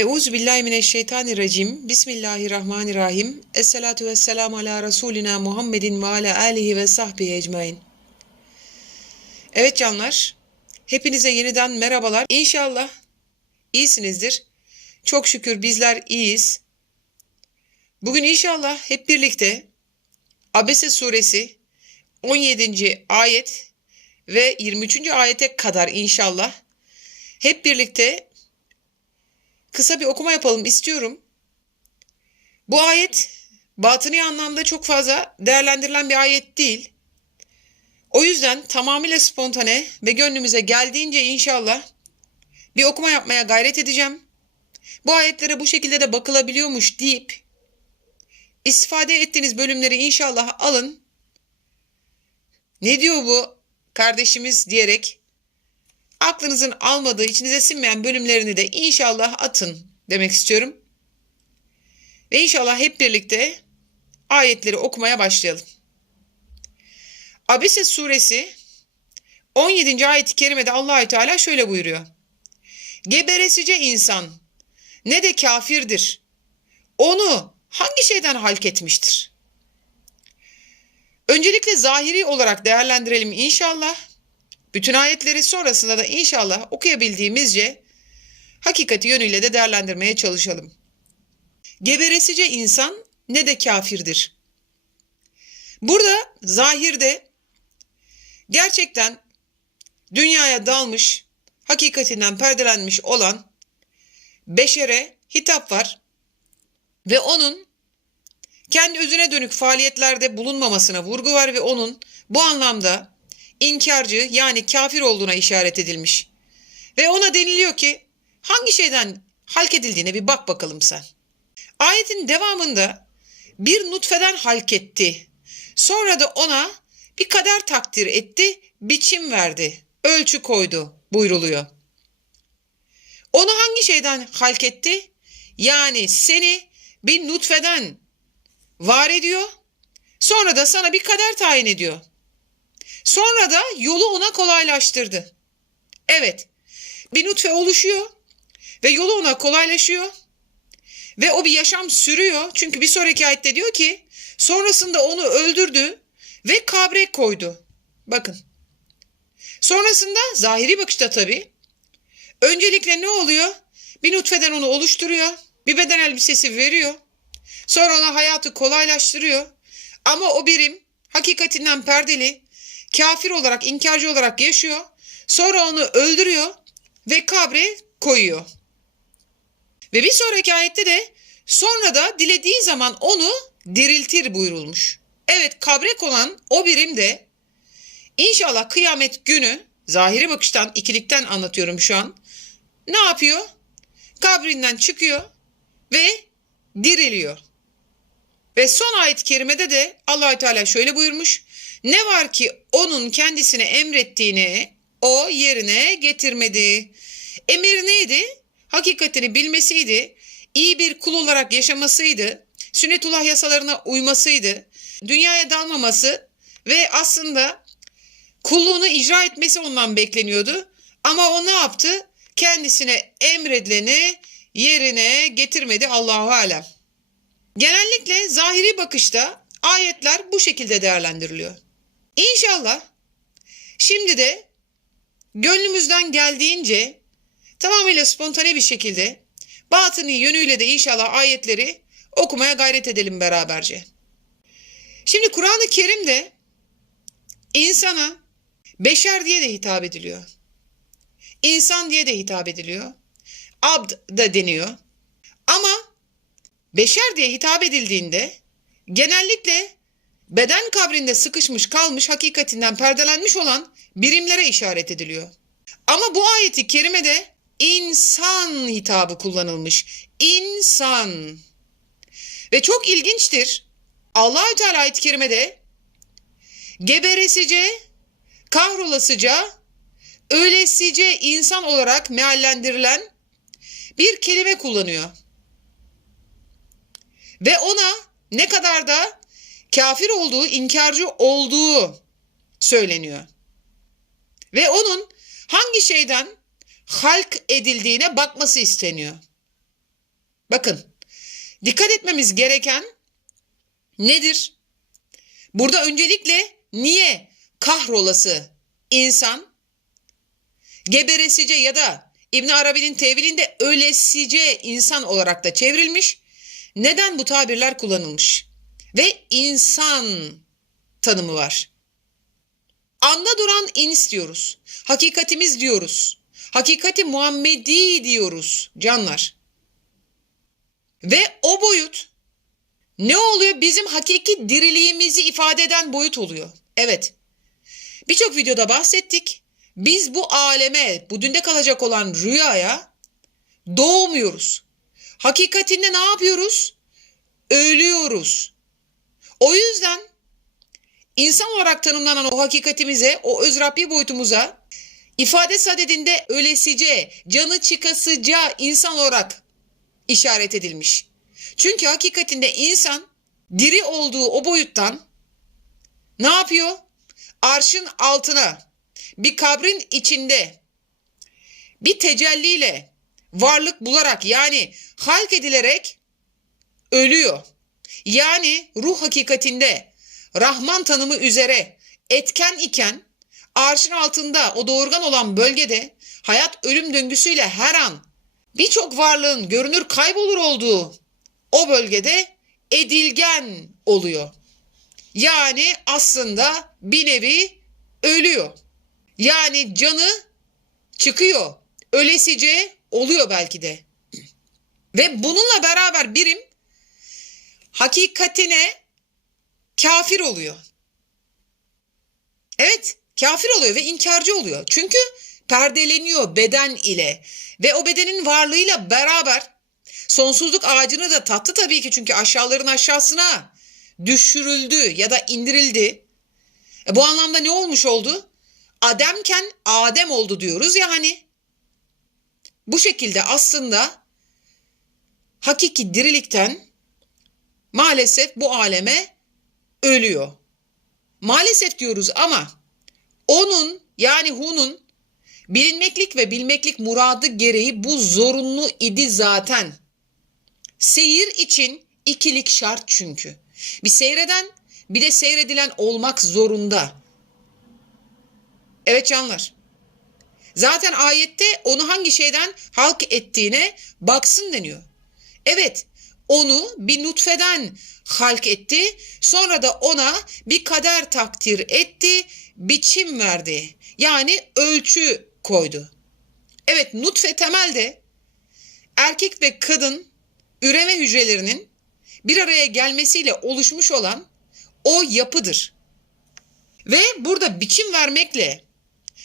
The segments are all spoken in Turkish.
Euzu billahi mineşşeytanirracim. Bismillahirrahmanirrahim. Esselatu vesselamu ala Resulina Muhammedin ve ala alihi ve sahbihi ecmain. Evet canlar, hepinize yeniden merhabalar. İnşallah iyisinizdir. Çok şükür bizler iyiyiz. Bugün inşallah hep birlikte Abese suresi 17. ayet ve 23. ayete kadar inşallah hep birlikte kısa bir okuma yapalım istiyorum. Bu ayet batıni anlamda çok fazla değerlendirilen bir ayet değil. O yüzden tamamıyla spontane ve gönlümüze geldiğince inşallah bir okuma yapmaya gayret edeceğim. Bu ayetlere bu şekilde de bakılabiliyormuş deyip istifade ettiğiniz bölümleri inşallah alın. Ne diyor bu kardeşimiz diyerek aklınızın almadığı, içinize sinmeyen bölümlerini de inşallah atın demek istiyorum. Ve inşallah hep birlikte ayetleri okumaya başlayalım. Abise suresi 17. ayet-i kerimede Allahü Teala şöyle buyuruyor. Geberesice insan ne de kafirdir. Onu hangi şeyden halk etmiştir? Öncelikle zahiri olarak değerlendirelim inşallah. Bütün ayetleri sonrasında da inşallah okuyabildiğimizce hakikati yönüyle de değerlendirmeye çalışalım. Geberesice insan ne de kafirdir. Burada zahirde gerçekten dünyaya dalmış, hakikatinden perdelenmiş olan beşere hitap var ve onun kendi özüne dönük faaliyetlerde bulunmamasına vurgu var ve onun bu anlamda inkarcı yani kafir olduğuna işaret edilmiş. Ve ona deniliyor ki hangi şeyden halk edildiğine bir bak bakalım sen. Ayetin devamında bir nutfeden halk etti. Sonra da ona bir kader takdir etti, biçim verdi, ölçü koydu buyruluyor. Onu hangi şeyden halk etti? Yani seni bir nutfeden var ediyor. Sonra da sana bir kader tayin ediyor. Sonra da yolu ona kolaylaştırdı. Evet, bir nutfe oluşuyor ve yolu ona kolaylaşıyor. Ve o bir yaşam sürüyor. Çünkü bir sonraki ayette diyor ki sonrasında onu öldürdü ve kabre koydu. Bakın. Sonrasında zahiri bakışta tabii. Öncelikle ne oluyor? Bir nutfeden onu oluşturuyor. Bir beden elbisesi veriyor. Sonra ona hayatı kolaylaştırıyor. Ama o birim hakikatinden perdeli, kafir olarak, inkarcı olarak yaşıyor. Sonra onu öldürüyor ve kabre koyuyor. Ve bir sonraki ayette de sonra da dilediği zaman onu diriltir buyurulmuş. Evet kabre konan o birim de inşallah kıyamet günü zahiri bakıştan ikilikten anlatıyorum şu an. Ne yapıyor? Kabrinden çıkıyor ve diriliyor. Ve son ayet-i kerimede de Allahü Teala şöyle buyurmuş. Ne var ki onun kendisine emrettiğini o yerine getirmedi. Emir neydi? Hakikatini bilmesiydi. iyi bir kul olarak yaşamasıydı. Sünnetullah yasalarına uymasıydı. Dünyaya dalmaması ve aslında kulluğunu icra etmesi ondan bekleniyordu. Ama o ne yaptı? Kendisine emredileni yerine getirmedi Allahu alem. Genellikle zahiri bakışta ayetler bu şekilde değerlendiriliyor. İnşallah şimdi de gönlümüzden geldiğince tamamıyla spontane bir şekilde batıni yönüyle de inşallah ayetleri okumaya gayret edelim beraberce. Şimdi Kur'an-ı Kerim'de insana beşer diye de hitap ediliyor. İnsan diye de hitap ediliyor. Abd da deniyor. Ama beşer diye hitap edildiğinde genellikle beden kabrinde sıkışmış kalmış hakikatinden perdelenmiş olan birimlere işaret ediliyor. Ama bu ayeti kerimede insan hitabı kullanılmış. İnsan. Ve çok ilginçtir. Allahü Teala ayet-i kerimede geberesice, kahrolasıca, ölesice insan olarak meallendirilen bir kelime kullanıyor. Ve ona ne kadar da kafir olduğu, inkarcı olduğu söyleniyor. Ve onun hangi şeyden halk edildiğine bakması isteniyor. Bakın dikkat etmemiz gereken nedir? Burada öncelikle niye kahrolası insan geberesice ya da İbn Arabi'nin tevilinde ölesice insan olarak da çevrilmiş. Neden bu tabirler kullanılmış? Ve insan tanımı var. Anda duran ins diyoruz. Hakikatimiz diyoruz. Hakikati Muhammedi diyoruz canlar. Ve o boyut ne oluyor? Bizim hakiki diriliğimizi ifade eden boyut oluyor. Evet. Birçok videoda bahsettik. Biz bu aleme, bu dünde kalacak olan rüyaya doğmuyoruz. Hakikatinde ne yapıyoruz? Ölüyoruz. O yüzden insan olarak tanımlanan o hakikatimize, o öz Rabbi boyutumuza ifade sadedinde ölesice, canı çıkasıca insan olarak işaret edilmiş. Çünkü hakikatinde insan diri olduğu o boyuttan ne yapıyor? Arşın altına bir kabrin içinde bir tecelliyle varlık bularak yani halk edilerek ölüyor. Yani ruh hakikatinde Rahman tanımı üzere etken iken arşın altında o doğurgan olan bölgede hayat ölüm döngüsüyle her an birçok varlığın görünür kaybolur olduğu o bölgede edilgen oluyor. Yani aslında bir nevi ölüyor. Yani canı çıkıyor. Ölesice oluyor belki de. Ve bununla beraber birim hakikatine kafir oluyor. Evet, kafir oluyor ve inkarcı oluyor. Çünkü perdeleniyor beden ile ve o bedenin varlığıyla beraber sonsuzluk ağacını da tattı tabii ki çünkü aşağıların aşağısına düşürüldü ya da indirildi. E bu anlamda ne olmuş oldu? Ademken Adem oldu diyoruz ya hani. Bu şekilde aslında hakiki dirilikten maalesef bu aleme ölüyor. Maalesef diyoruz ama onun yani Hu'nun bilinmeklik ve bilmeklik muradı gereği bu zorunlu idi zaten. Seyir için ikilik şart çünkü. Bir seyreden bir de seyredilen olmak zorunda. Evet canlar. Zaten ayette onu hangi şeyden halk ettiğine baksın deniyor. Evet onu bir nutfeden halk etti. Sonra da ona bir kader takdir etti, biçim verdi. Yani ölçü koydu. Evet nutfe temelde erkek ve kadın üreme hücrelerinin bir araya gelmesiyle oluşmuş olan o yapıdır. Ve burada biçim vermekle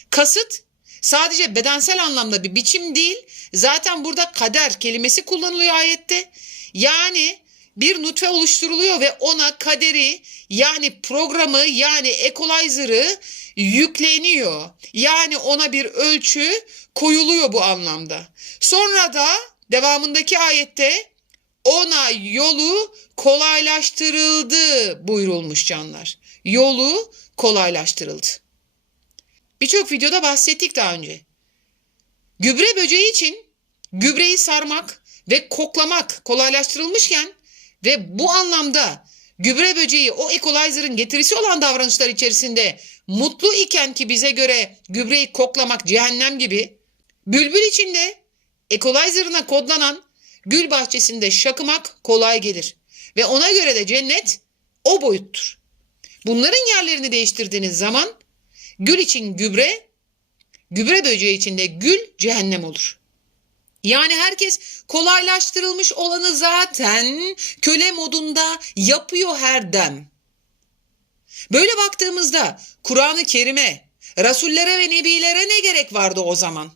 kasıt sadece bedensel anlamda bir biçim değil. Zaten burada kader kelimesi kullanılıyor ayette. Yani bir nutfe oluşturuluyor ve ona kaderi yani programı yani equalizer'ı yükleniyor. Yani ona bir ölçü koyuluyor bu anlamda. Sonra da devamındaki ayette ona yolu kolaylaştırıldı buyurulmuş canlar. Yolu kolaylaştırıldı. Birçok videoda bahsettik daha önce. Gübre böceği için gübreyi sarmak ve koklamak kolaylaştırılmışken ve bu anlamda gübre böceği o equalizer'ın getirisi olan davranışlar içerisinde mutlu iken ki bize göre gübreyi koklamak cehennem gibi bülbül içinde equalizer'ına kodlanan gül bahçesinde şakımak kolay gelir. Ve ona göre de cennet o boyuttur. Bunların yerlerini değiştirdiğiniz zaman gül için gübre, gübre böceği için de gül cehennem olur. Yani herkes kolaylaştırılmış olanı zaten köle modunda yapıyor her dem. Böyle baktığımızda Kur'an-ı Kerim'e, Rasullere ve Nebilere ne gerek vardı o zaman?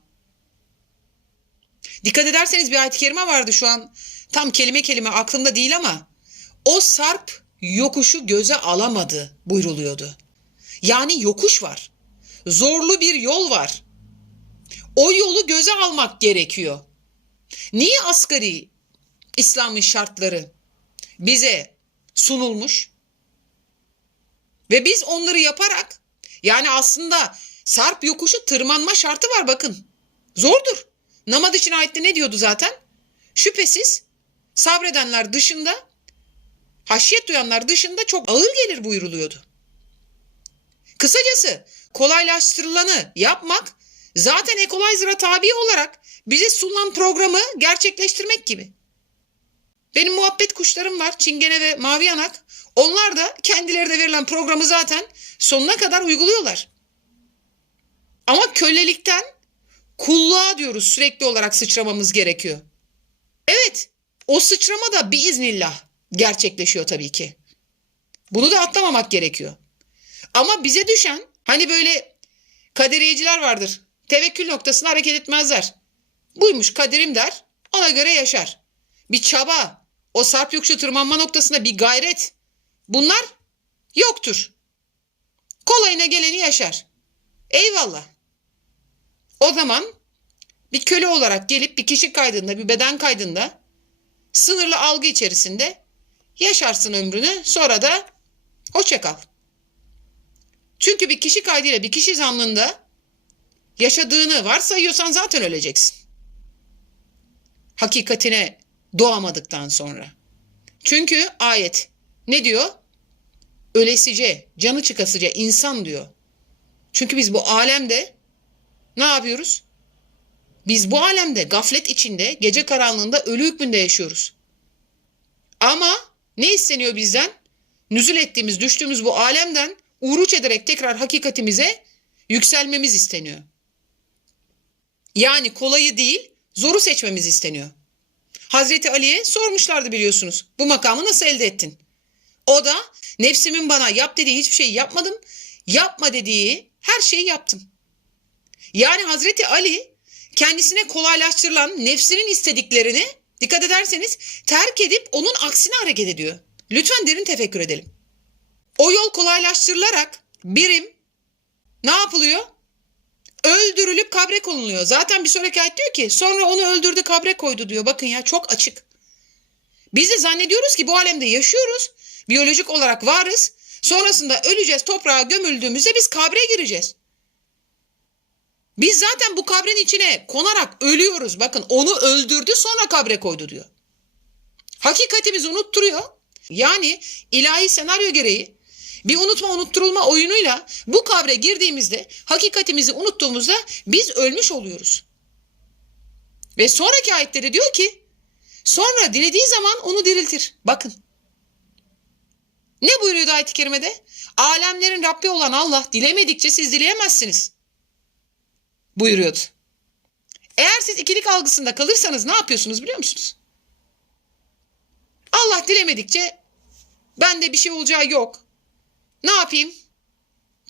Dikkat ederseniz bir ayet-i kerime vardı şu an tam kelime kelime aklımda değil ama o sarp yokuşu göze alamadı buyruluyordu. Yani yokuş var. Zorlu bir yol var. O yolu göze almak gerekiyor. Niye asgari İslam'ın şartları bize sunulmuş? Ve biz onları yaparak yani aslında sarp yokuşu tırmanma şartı var bakın. Zordur. Namaz için ayette ne diyordu zaten? Şüphesiz sabredenler dışında, haşyet duyanlar dışında çok ağır gelir buyuruluyordu. Kısacası kolaylaştırılanı yapmak zaten equalizer'a tabi olarak bize sunulan programı gerçekleştirmek gibi. Benim muhabbet kuşlarım var. Çingene ve mavi yanak. Onlar da kendilerine verilen programı zaten sonuna kadar uyguluyorlar. Ama kölelikten kulluğa diyoruz sürekli olarak sıçramamız gerekiyor. Evet o sıçrama da biiznillah gerçekleşiyor tabii ki. Bunu da atlamamak gerekiyor. Ama bize düşen hani böyle kaderiyeciler vardır. Tevekkül noktasına hareket etmezler. Buymuş kaderim der ona göre yaşar. Bir çaba, o sarp yokuşu tırmanma noktasında bir gayret. Bunlar yoktur. Kolayına geleni yaşar. Eyvallah. O zaman bir köle olarak gelip bir kişi kaydında, bir beden kaydında sınırlı algı içerisinde yaşarsın ömrünü sonra da hoşça kal. Çünkü bir kişi kaydıyla bir kişi zanlığında yaşadığını varsayıyorsan zaten öleceksin. Hakikatine doğamadıktan sonra. Çünkü ayet ne diyor? Ölesice, canı çıkasıca insan diyor. Çünkü biz bu alemde ne yapıyoruz? Biz bu alemde gaflet içinde, gece karanlığında ölü hükmünde yaşıyoruz. Ama ne isteniyor bizden? Nüzül ettiğimiz, düştüğümüz bu alemden uruç ederek tekrar hakikatimize yükselmemiz isteniyor. Yani kolayı değil, zoru seçmemiz isteniyor. Hazreti Ali'ye sormuşlardı biliyorsunuz. Bu makamı nasıl elde ettin? O da nefsimin bana yap dediği hiçbir şey yapmadım. Yapma dediği her şeyi yaptım. Yani Hazreti Ali kendisine kolaylaştırılan nefsinin istediklerini dikkat ederseniz terk edip onun aksine hareket ediyor. Lütfen derin tefekkür edelim. O yol kolaylaştırılarak birim ne yapılıyor? Öldürülüp kabre konuluyor. Zaten bir sonraki ayet diyor ki sonra onu öldürdü kabre koydu diyor. Bakın ya çok açık. Biz de zannediyoruz ki bu alemde yaşıyoruz. Biyolojik olarak varız. Sonrasında öleceğiz toprağa gömüldüğümüzde biz kabre gireceğiz. Biz zaten bu kabrin içine konarak ölüyoruz. Bakın onu öldürdü sonra kabre koydu diyor. Hakikatimizi unutturuyor. Yani ilahi senaryo gereği bir unutma unutturulma oyunuyla bu kabre girdiğimizde hakikatimizi unuttuğumuzda biz ölmüş oluyoruz. Ve sonraki ayetleri diyor ki sonra dilediği zaman onu diriltir. Bakın. Ne buyuruyordu ayet-i kerimede? Alemlerin Rabbi olan Allah dilemedikçe siz dileyemezsiniz. Buyuruyordu. Eğer siz ikilik algısında kalırsanız ne yapıyorsunuz biliyor musunuz? Allah dilemedikçe bende bir şey olacağı yok. Ne yapayım?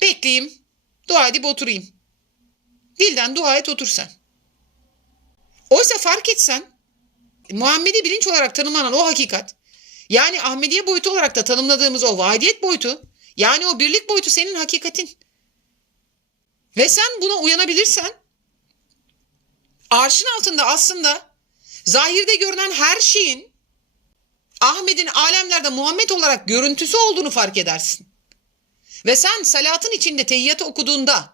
Bekleyeyim. Dua edip oturayım. Dilden dua et otur sen. Oysa fark etsen Muhammedi bilinç olarak tanımlanan o hakikat yani Ahmediye boyutu olarak da tanımladığımız o vahidiyet boyutu yani o birlik boyutu senin hakikatin. Ve sen buna uyanabilirsen arşın altında aslında zahirde görünen her şeyin Ahmet'in alemlerde Muhammed olarak görüntüsü olduğunu fark edersin. Ve sen salatın içinde tehiyyatı okuduğunda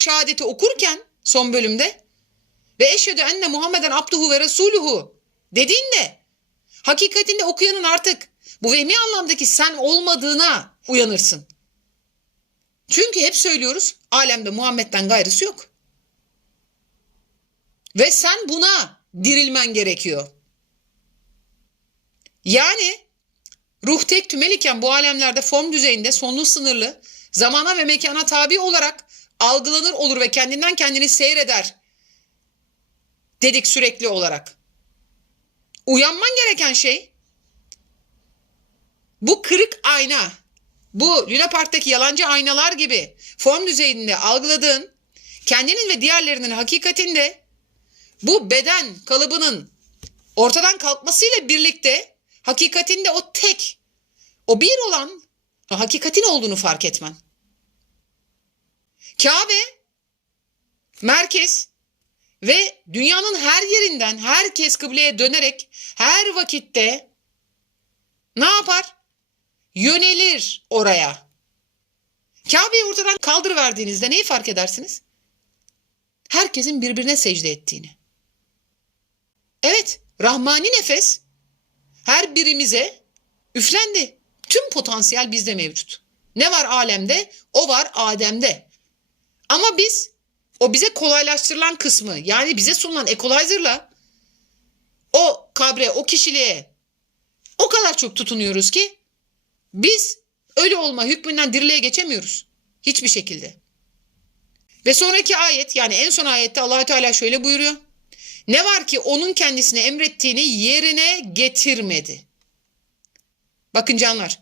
şehadeti okurken son bölümde ve eşhedü enne Muhammeden abduhu ve resuluhu dediğinde hakikatinde okuyanın artık bu vehmi anlamdaki sen olmadığına uyanırsın. Çünkü hep söylüyoruz alemde Muhammed'den gayrısı yok. Ve sen buna dirilmen gerekiyor. Yani ruh tek tümel iken bu alemlerde form düzeyinde sonlu sınırlı zamana ve mekana tabi olarak algılanır olur ve kendinden kendini seyreder dedik sürekli olarak. Uyanman gereken şey bu kırık ayna, bu Luna Park'taki yalancı aynalar gibi form düzeyinde algıladığın kendinin ve diğerlerinin hakikatinde bu beden kalıbının ortadan kalkmasıyla birlikte hakikatinde o tek, o bir olan hakikatin olduğunu fark etmen. Kabe merkez ve dünyanın her yerinden herkes kıbleye dönerek her vakitte ne yapar? Yönelir oraya. Kabe'yi ortadan kaldırıverdiğinizde neyi fark edersiniz? Herkesin birbirine secde ettiğini. Evet, Rahmani nefes her birimize üflendi. Tüm potansiyel bizde mevcut. Ne var alemde? O var Adem'de. Ama biz o bize kolaylaştırılan kısmı yani bize sunulan equalizer'la o kabre, o kişiliğe o kadar çok tutunuyoruz ki biz ölü olma hükmünden diriliğe geçemiyoruz. Hiçbir şekilde. Ve sonraki ayet yani en son ayette Allahü Teala şöyle buyuruyor. Ne var ki onun kendisine emrettiğini yerine getirmedi. Bakın canlar,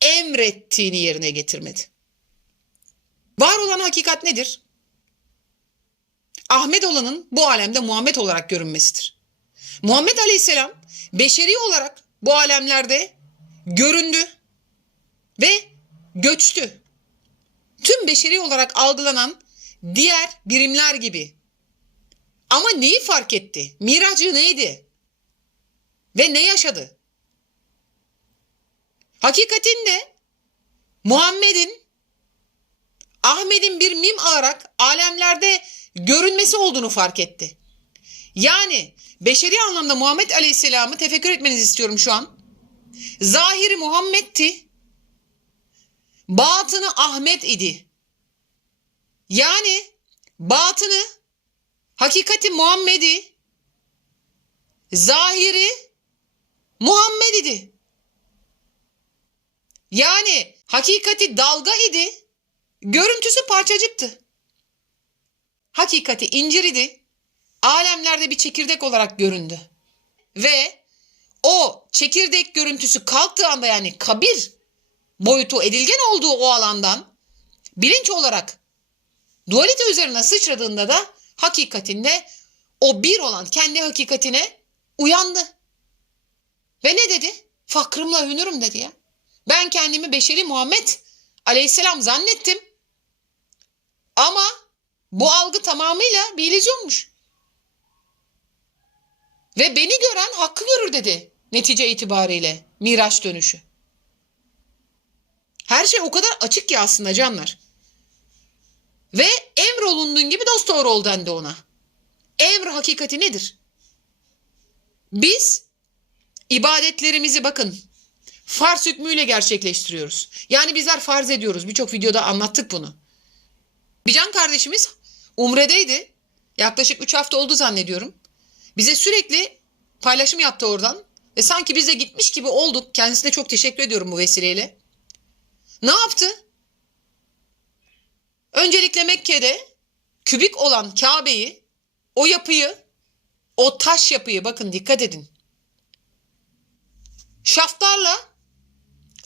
emrettiğini yerine getirmedi. Var olan hakikat nedir? Ahmet olanın bu alemde Muhammed olarak görünmesidir. Muhammed Aleyhisselam beşeri olarak bu alemlerde göründü ve göçtü. Tüm beşeri olarak algılanan diğer birimler gibi. Ama neyi fark etti? Miracı neydi? Ve ne yaşadı? Hakikatinde Muhammed'in Ahmet'in bir mim alarak alemlerde görünmesi olduğunu fark etti. Yani beşeri anlamda Muhammed Aleyhisselam'ı tefekkür etmenizi istiyorum şu an. Zahiri Muhammed'ti. Batını Ahmet idi. Yani batını hakikati Muhammed'i zahiri Muhammed idi. Yani hakikati dalga idi. Görüntüsü parçacıktı. Hakikati incir idi. Alemlerde bir çekirdek olarak göründü. Ve o çekirdek görüntüsü kalktığı anda yani kabir boyutu edilgen olduğu o alandan bilinç olarak dualite üzerine sıçradığında da hakikatinde o bir olan kendi hakikatine uyandı. Ve ne dedi? Fakrımla övünürüm dedi ya. Ben kendimi beşeri Muhammed aleyhisselam zannettim. Ama bu algı tamamıyla bir illüzyonmuş. Ve beni gören hakkı görür dedi netice itibariyle Miraç dönüşü. Her şey o kadar açık ki aslında canlar. Ve emrolunduğun gibi dost doğru ol dendi ona. Emr hakikati nedir? Biz ibadetlerimizi bakın farz hükmüyle gerçekleştiriyoruz. Yani bizler farz ediyoruz. Birçok videoda anlattık bunu. Bir can kardeşimiz Umre'deydi. Yaklaşık 3 hafta oldu zannediyorum. Bize sürekli paylaşım yaptı oradan. Ve sanki bize gitmiş gibi olduk. Kendisine çok teşekkür ediyorum bu vesileyle. Ne yaptı? Öncelikle Mekke'de kübik olan Kabe'yi, o yapıyı, o taş yapıyı bakın dikkat edin. Şaftarla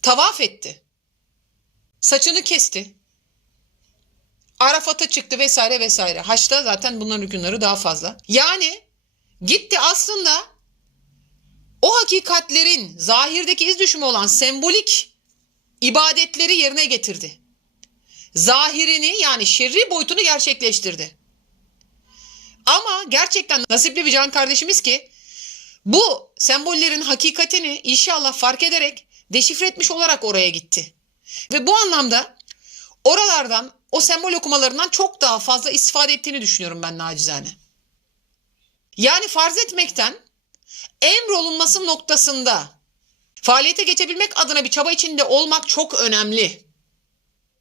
tavaf etti. Saçını kesti. Arafat'a çıktı vesaire vesaire. Haçta zaten bunların hükümleri daha fazla. Yani gitti aslında o hakikatlerin zahirdeki iz düşümü olan sembolik ibadetleri yerine getirdi. Zahirini yani şerri boyutunu gerçekleştirdi. Ama gerçekten nasipli bir can kardeşimiz ki bu sembollerin hakikatini inşallah fark ederek deşifre etmiş olarak oraya gitti. Ve bu anlamda oralardan o sembol okumalarından çok daha fazla istifade ettiğini düşünüyorum ben nacizane. Yani farz etmekten emrolunması noktasında faaliyete geçebilmek adına bir çaba içinde olmak çok önemli.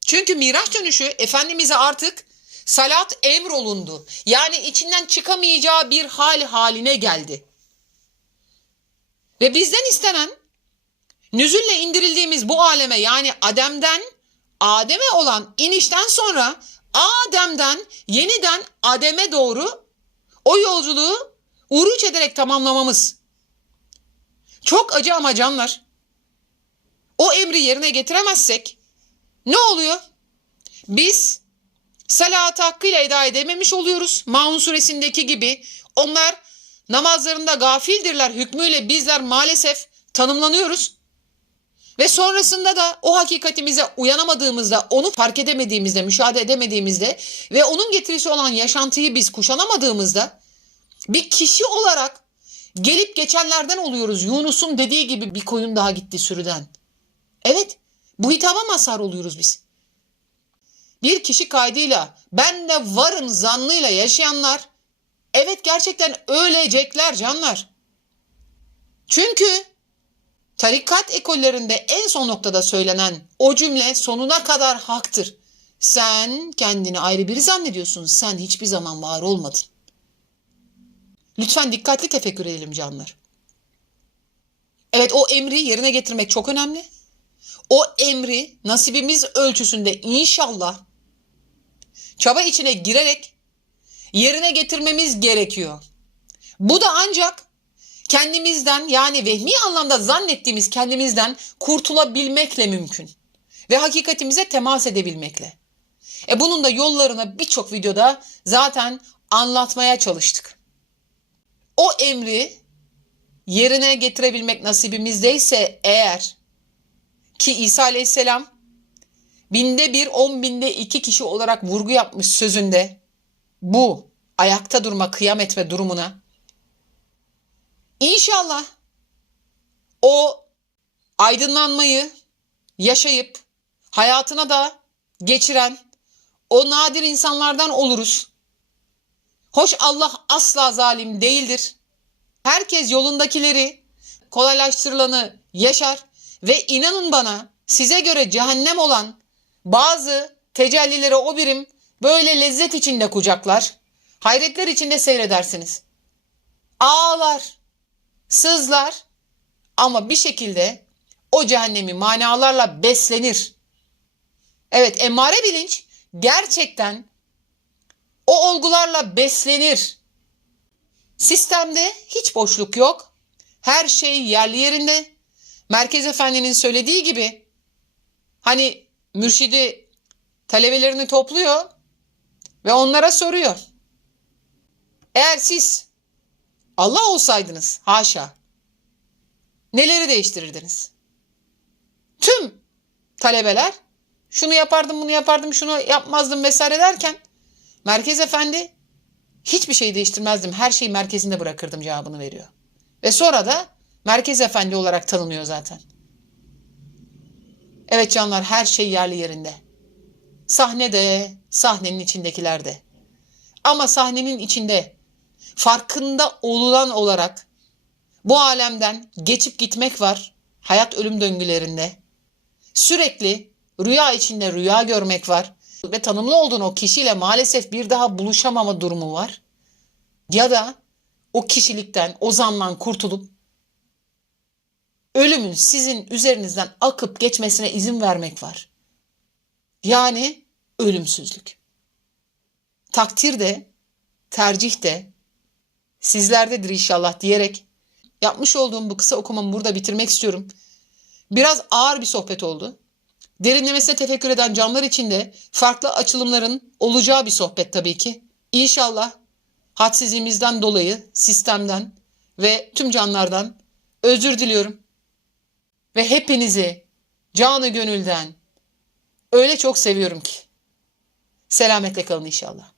Çünkü Miraç dönüşü Efendimiz'e artık salat emrolundu. Yani içinden çıkamayacağı bir hal haline geldi. Ve bizden istenen nüzülle indirildiğimiz bu aleme yani Adem'den Adem'e olan inişten sonra Adem'den yeniden Adem'e doğru o yolculuğu uruç ederek tamamlamamız. Çok acı ama canlar. O emri yerine getiremezsek ne oluyor? Biz salat hakkıyla eda edememiş oluyoruz. Maun suresindeki gibi onlar namazlarında gafildirler hükmüyle bizler maalesef tanımlanıyoruz. Ve sonrasında da o hakikatimize uyanamadığımızda, onu fark edemediğimizde, müşahede edemediğimizde ve onun getirisi olan yaşantıyı biz kuşanamadığımızda bir kişi olarak gelip geçenlerden oluyoruz. Yunus'un dediği gibi bir koyun daha gitti sürüden. Evet, bu hitaba mazhar oluyoruz biz. Bir kişi kaydıyla ben de varım zannıyla yaşayanlar evet gerçekten ölecekler canlar. Çünkü Tarikat ekollerinde en son noktada söylenen o cümle sonuna kadar haktır. Sen kendini ayrı biri zannediyorsun. Sen hiçbir zaman var olmadın. Lütfen dikkatli tefekkür edelim canlar. Evet o emri yerine getirmek çok önemli. O emri nasibimiz ölçüsünde inşallah çaba içine girerek yerine getirmemiz gerekiyor. Bu da ancak kendimizden yani vehmi anlamda zannettiğimiz kendimizden kurtulabilmekle mümkün. Ve hakikatimize temas edebilmekle. E bunun da yollarını birçok videoda zaten anlatmaya çalıştık. O emri yerine getirebilmek nasibimizdeyse eğer ki İsa Aleyhisselam binde bir, on binde iki kişi olarak vurgu yapmış sözünde bu ayakta durma, kıyam etme durumuna İnşallah o aydınlanmayı yaşayıp hayatına da geçiren o nadir insanlardan oluruz. Hoş Allah asla zalim değildir. Herkes yolundakileri kolaylaştırılanı yaşar ve inanın bana size göre cehennem olan bazı tecellileri o birim böyle lezzet içinde kucaklar. Hayretler içinde seyredersiniz. Ağlar, sızlar ama bir şekilde o cehennemi manalarla beslenir. Evet emmare bilinç gerçekten o olgularla beslenir. Sistemde hiç boşluk yok. Her şey yerli yerinde. Merkez Efendi'nin söylediği gibi hani mürşidi talebelerini topluyor ve onlara soruyor. Eğer siz Allah olsaydınız haşa neleri değiştirirdiniz? Tüm talebeler şunu yapardım bunu yapardım şunu yapmazdım vesaire derken Merkez Efendi hiçbir şey değiştirmezdim her şeyi merkezinde bırakırdım cevabını veriyor. Ve sonra da Merkez Efendi olarak tanınıyor zaten. Evet canlar her şey yerli yerinde. Sahnede, sahnenin içindekiler de. Ama sahnenin içinde farkında olulan olarak bu alemden geçip gitmek var hayat ölüm döngülerinde. Sürekli rüya içinde rüya görmek var ve tanımlı olduğun o kişiyle maalesef bir daha buluşamama durumu var. Ya da o kişilikten, o zamdan kurtulup ölümün sizin üzerinizden akıp geçmesine izin vermek var. Yani ölümsüzlük. Takdir de, tercih de sizlerdedir inşallah diyerek yapmış olduğum bu kısa okumamı burada bitirmek istiyorum. Biraz ağır bir sohbet oldu. Derinlemesine tefekkür eden canlar için de farklı açılımların olacağı bir sohbet tabii ki. İnşallah hadsizliğimizden dolayı sistemden ve tüm canlardan özür diliyorum. Ve hepinizi canı gönülden öyle çok seviyorum ki. Selametle kalın inşallah.